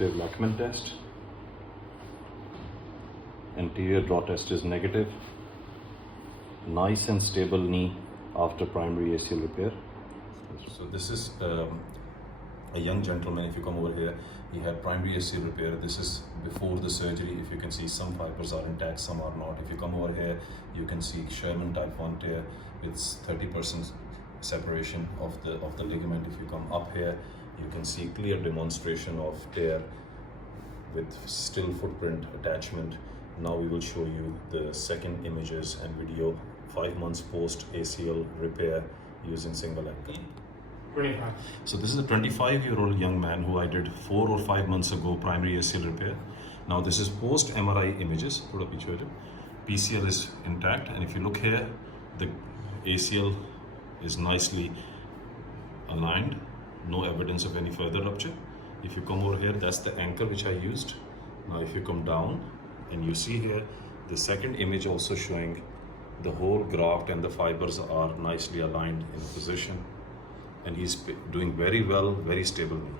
Lackman test. Anterior draw test is negative. Nice and stable knee after primary ACL repair. So this is a young gentleman. If you come over here, he had primary ACL repair. This is before the surgery. If you can see, some fibers are intact, some are not. If you come over here, you can see Sherman type 1 tear with 30% separation of the ligament. If you come up here, you can see clear demonstration of tear with still footprint attachment. Now we will show you the second images and video 5 months post ACL repair using single ankle. 25. So this is a 25-year-old young man who I did 4 or 5 months ago primary ACL repair. Now this is post MRI images. PCL is intact, and if you look here, the ACL is nicely aligned. No evidence of any further rupture. If you come over here, that's the ankle which I used. Now if you come down and you see here, the second image also showing the whole graft and the fibers are nicely aligned in position, and he's doing very well, very stable knee.